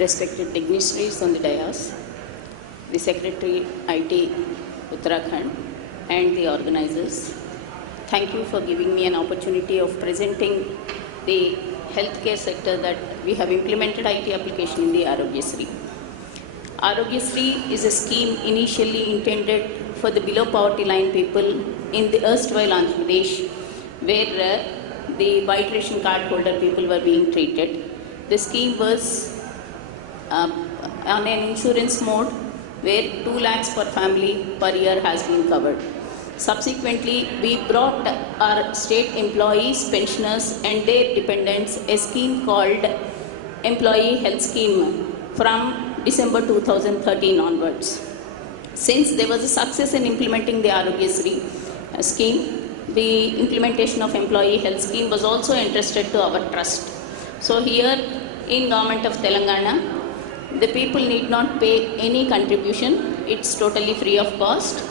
respected dignitaries on the dais, the Secretary IT Uttarakhand and the organizers. Thank you for giving me an opportunity of presenting the healthcare sector that we have implemented IT application in the Arogyasri. Arogyasri is a scheme initially intended for the below poverty line people in the erstwhile Andhra Pradesh, where the white ration card holder people were being treated. The scheme was on an insurance mode where 2 lakhs per family per year has been covered. Subsequently, we brought our state employees, pensioners and their dependents a scheme called Employee Health Scheme from December 2013 onwards. Since there was a success in implementing the Arogyasri scheme, the implementation of Employee Health Scheme was also entrusted to our trust. So here in Government of Telangana, the people need not pay any contribution. It's totally free of cost.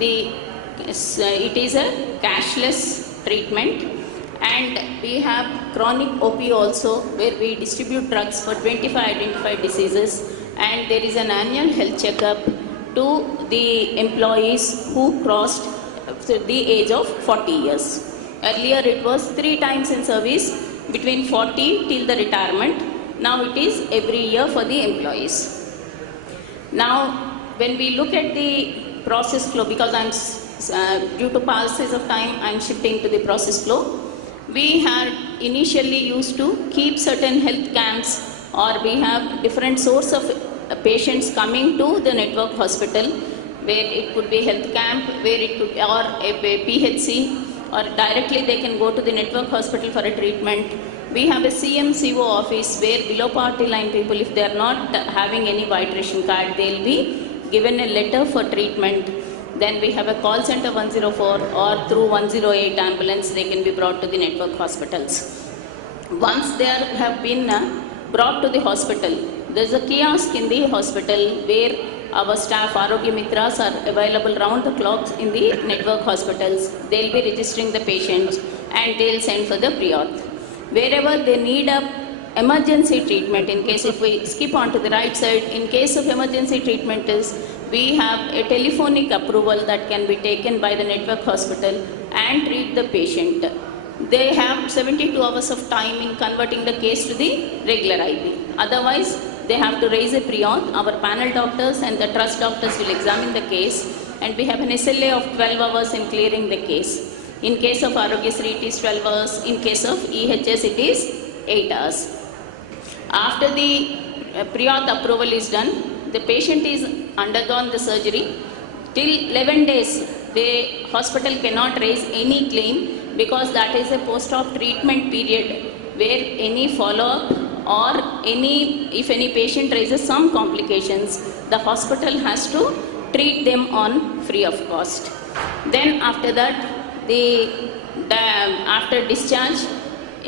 It is a cashless treatment, and we have chronic OP also, where we distribute drugs for 25 identified diseases, and there is an annual health checkup to the employees who crossed the age of 40 years. Earlier it was 3 times in service between 40 till the retirement. Now it is every year for the employees. Now when we look at the process flow, because due to passes of time I am shifting to the process flow. We had initially used to keep certain health camps, or we have different source of patients coming to the network hospital, where it could be health camp, where it could, or a PHC, or directly they can go to the network hospital for a treatment. We have a CMCO office where below poverty line people, if they are not having any white ration card, they will be given a letter for treatment. Then we have a call center 104, or through 108 ambulance they can be brought to the network hospitals. Once they have been brought to the hospital, there is a kiosk in the hospital where our staff, Arogya Mitras, are available round the clock in the network hospitals. They will be registering the patients and they will send for the pre-auth. Wherever they need a emergency treatment, in case if we skip on to the right side, in case of emergency treatment we have a telephonic approval that can be taken by the network hospital and treat the patient. They have 72 hours of time in converting the case to the regular IP. Otherwise, they have to raise a pre-auth. Our panel doctors and the trust doctors will examine the case, and we have an SLA of 12 hours in clearing the case. In case of Arogyasri, it is 12 hours. In case of EHS, it is 8 hours. After the pre-auth approval is done, the patient is undergone the surgery. Till 11 days, the hospital cannot raise any claim, because that is a post-op treatment period where any follow-up or if any patient raises some complications, the hospital has to treat them on free of cost. Then after that, after discharge,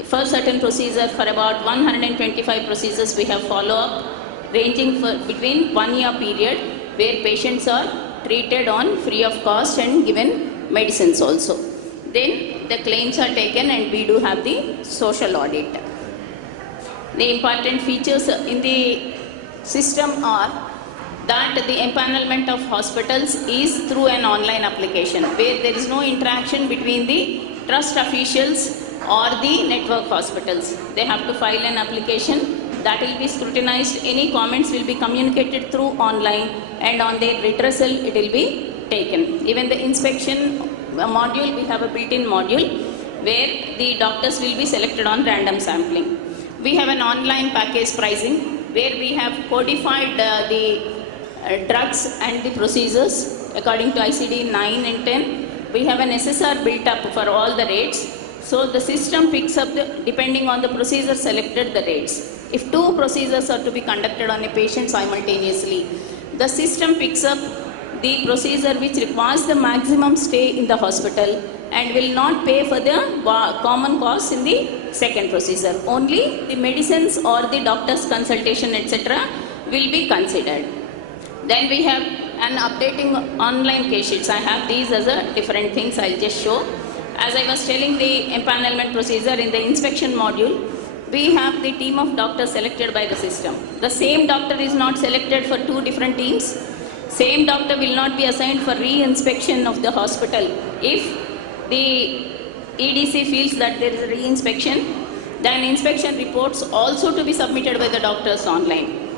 for certain procedures, for about 125 procedures, we have follow-up ranging between 1 year period, where patients are treated on free of cost and given medicines also. Then the claims are taken and we do have the social audit. The important features in the system are that the empanelment of hospitals is through an online application, where there is no interaction between the trust officials or the network hospitals. They have to file an application that will be scrutinized. Any comments will be communicated through online, and on their redressal it will be taken. Even the inspection module, we have a built-in module where the doctors will be selected on random sampling. We have an online package pricing where we have codified the drugs and the procedures according to ICD 9 and 10. We have an SSR built up for all the rates. So the system picks up, depending on the procedure selected, the rates. If 2 procedures are to be conducted on a patient simultaneously, the system picks up the procedure which requires the maximum stay in the hospital and will not pay for the common costs in the second procedure. Only the medicines or the doctor's consultation, etc. will be considered. Then we have an updating online case sheets. I have these as a different things I'll just show. As I was telling, the empanelment procedure in the inspection module, we have the team of doctors selected by the system. The same doctor is not selected for two different teams. Same doctor will not be assigned for re-inspection of the hospital. If the EDC feels that there is a re-inspection, then inspection reports also to be submitted by the doctors online.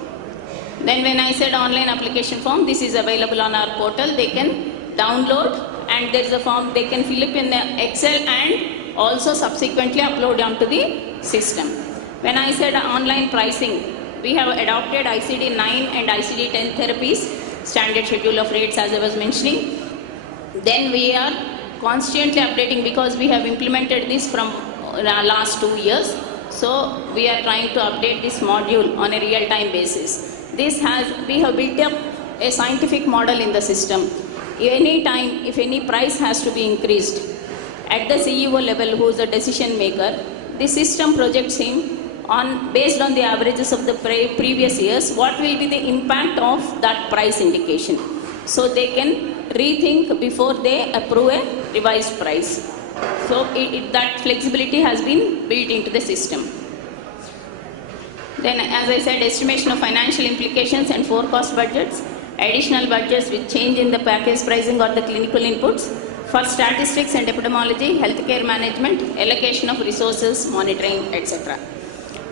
Then when I said online application form, this is available on our portal. They can download, and there is a form they can fill up in the Excel and also subsequently upload onto the system. When I said online pricing, we have adopted ICD-9 and ICD-10 therapies, standard schedule of rates as I was mentioning. Then we are constantly updating because we have implemented this from last 2 years. So we are trying to update this module on a real-time basis. We have built up a scientific model in the system. Any time, if any price has to be increased, at the CEO level, who is the decision maker, the system projects him based on the averages of the previous years, what will be the impact of that price indication. So they can rethink before they approve a revised price. So that flexibility has been built into the system. Then, as I said, estimation of financial implications and forecast budgets, additional budgets with change in the package pricing or the clinical inputs, for statistics and epidemiology, healthcare management, allocation of resources, monitoring, etc.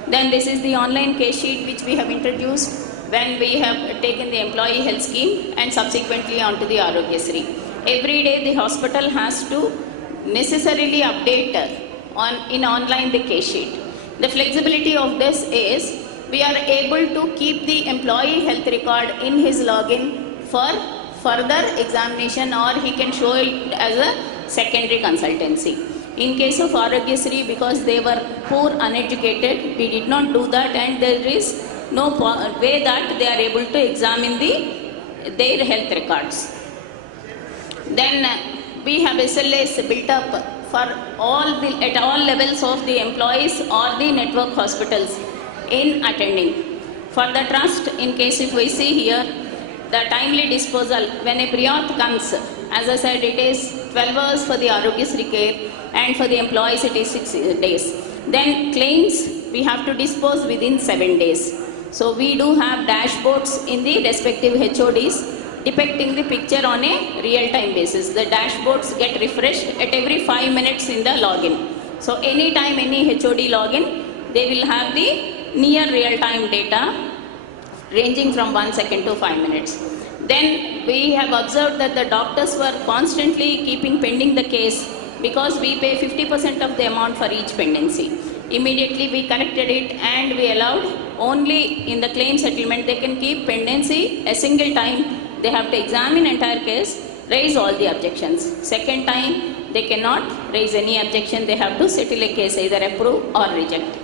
Then this is the online case sheet which we have introduced when we have taken the employee health scheme and subsequently onto the Arogyasri. Every day the hospital has to necessarily update in online the case sheet. The flexibility of this is we are able to keep the employee health record in his login for further examination, or he can show it as a secondary consultancy. In case of Arogyasri, because they were poor, uneducated, we did not do that, and there is no way that they are able to examine their health records. Then we have SLAs built up for at all levels of the employees or the network hospitals in attending. For the trust, in case if we see here, the timely disposal, when a pre-auth comes, as I said, it is 12 hours for the Arogyasri care, and for the employees it is 6 days. Then claims, we have to dispose within 7 days. So we do have dashboards in the respective HODs depicting the picture on a real-time basis. The dashboards get refreshed at every 5 minutes in the login. So anytime any HOD login, they will have the near real-time data ranging from 1 second to 5 minutes. Then we have observed that the doctors were constantly keeping pending the case because we pay 50% of the amount for each pendency. Immediately we corrected it and we allowed only in the claim settlement they can keep pendency a single time. They have to examine entire case, raise all the objections. Second time they cannot raise any objection, they have to settle a case, either approve or reject.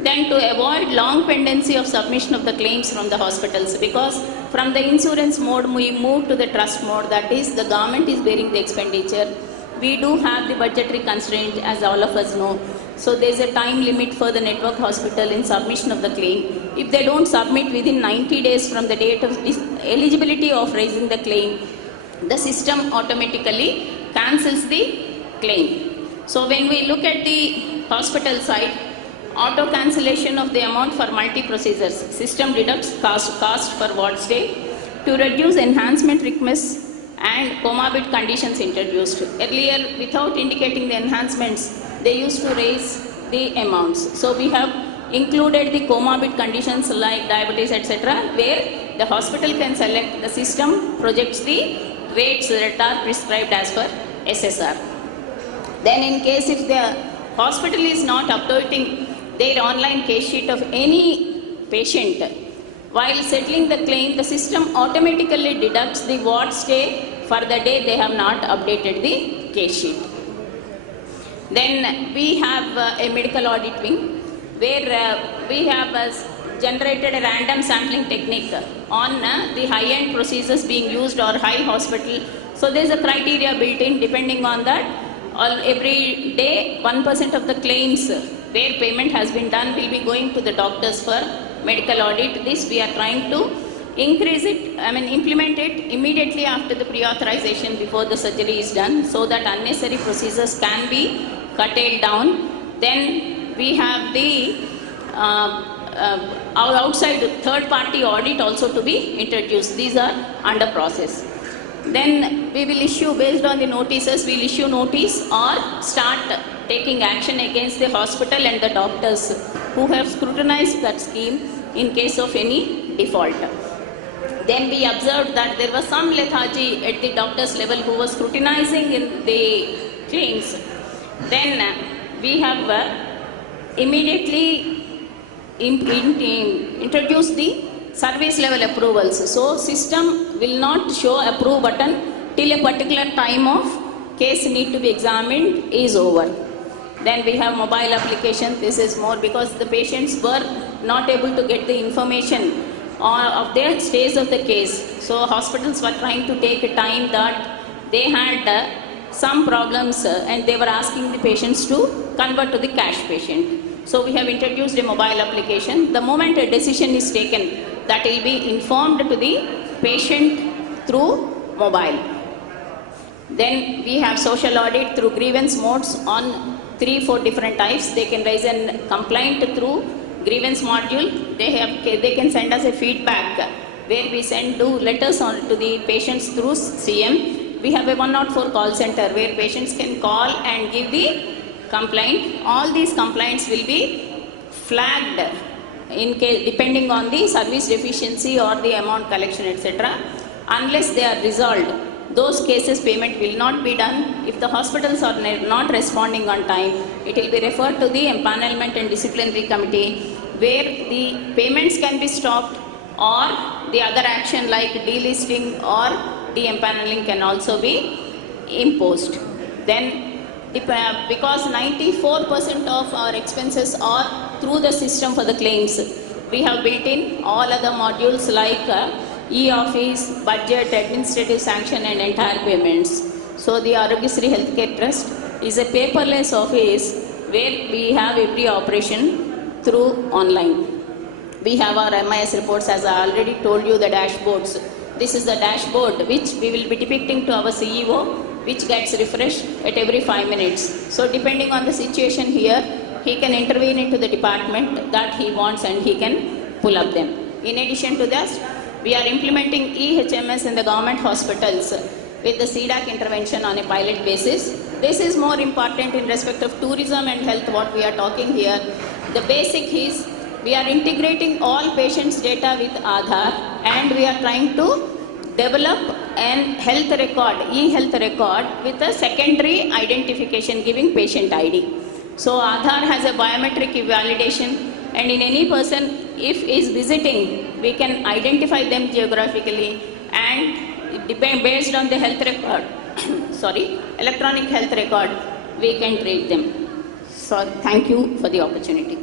Then to avoid long pendency of submission of the claims from the hospitals, because from the insurance mode we move to the trust mode, that is the government is bearing the expenditure. We do have the budgetary constraint, as all of us know. So there is a time limit for the network hospital in submission of the claim. If they don't submit within 90 days from the date of eligibility of raising the claim, the system automatically cancels the claim. So when we look at the hospital side, auto cancellation of the amount for multi-procedures, system deducts cost for ward stay. To reduce enhancement requests and comorbid conditions introduced. Earlier, without indicating the enhancements, they used to raise the amounts. So we have included the comorbid conditions like diabetes, etc., where the hospital can select, the system projects the rates that are prescribed as per SSR. Then in case if the hospital is not updating their online case sheet of any patient, while settling the claim, the system automatically deducts the ward stay for the day they have not updated the case sheet. Then we have a medical audit wing where we have generated a random sampling technique on the high-end procedures being used or high hospital. So there is a criteria built in. Depending on that, every day 1% of the claims where payment has been done will be going to the doctors for medical audit. This we are trying to increase it, implement it immediately after the pre-authorization before the surgery is done, so that unnecessary procedures can be curtailed down. Then we have the outside third party audit also to be introduced. These are under process. Then we will issue, based on the notices, we will issue notice or start taking action against the hospital and the doctors who have scrutinized that scheme in case of any default. Then we observed that there was some lethargy at the doctor's level who was scrutinizing in the claims. Then we have immediately introduced the service level approvals. So system will not show approve button till a particular time of case need to be examined is over. Then we have mobile application. This is more because the patients were not able to get the information of their stage of the case. So hospitals were trying to take a time that they had some problems and they were asking the patients to convert to the cash patient. So we have introduced a mobile application. The moment a decision is taken, that will be informed to the patient through mobile. Then we have social audit through grievance modes on 3-4 different types. They can raise a complaint through grievance module. They can send us a feedback where we send letters on to the patients through CM. We have a 104 call center where patients can call and give the complaint. All these complaints will be flagged in case depending on the service deficiency or the amount collection, etc. Unless they are resolved, those cases payment will not be done. If the hospitals are not responding on time, it will be referred to the empanelment and disciplinary committee where the payments can be stopped or the other action like delisting or de-empaneling can also be imposed. Then because 94% of our expenses are through the system for the claims, we have built in all other modules like e-office, budget, administrative sanction and entire payments. So the Arogyasri Healthcare Trust is a paperless office where we have every operation through online. We have our MIS reports, as I already told you, the dashboards. This is the dashboard which we will be depicting to our CEO, which gets refreshed at every 5 minutes. So depending on the situation here, he can intervene into the department that he wants and he can pull up them. In addition to this, we are implementing eHMS in the government hospitals with the CDAC intervention on a pilot basis. This is more important in respect of tourism and health, what we are talking here. The basic is we are integrating all patients' data with Aadhaar and we are trying to develop an health record, e-health record with a secondary identification giving patient ID. So Aadhaar has a biometric validation and in any person if is visiting, we can identify them geographically and based on the health record, electronic health record, we can treat them. So thank you for the opportunity.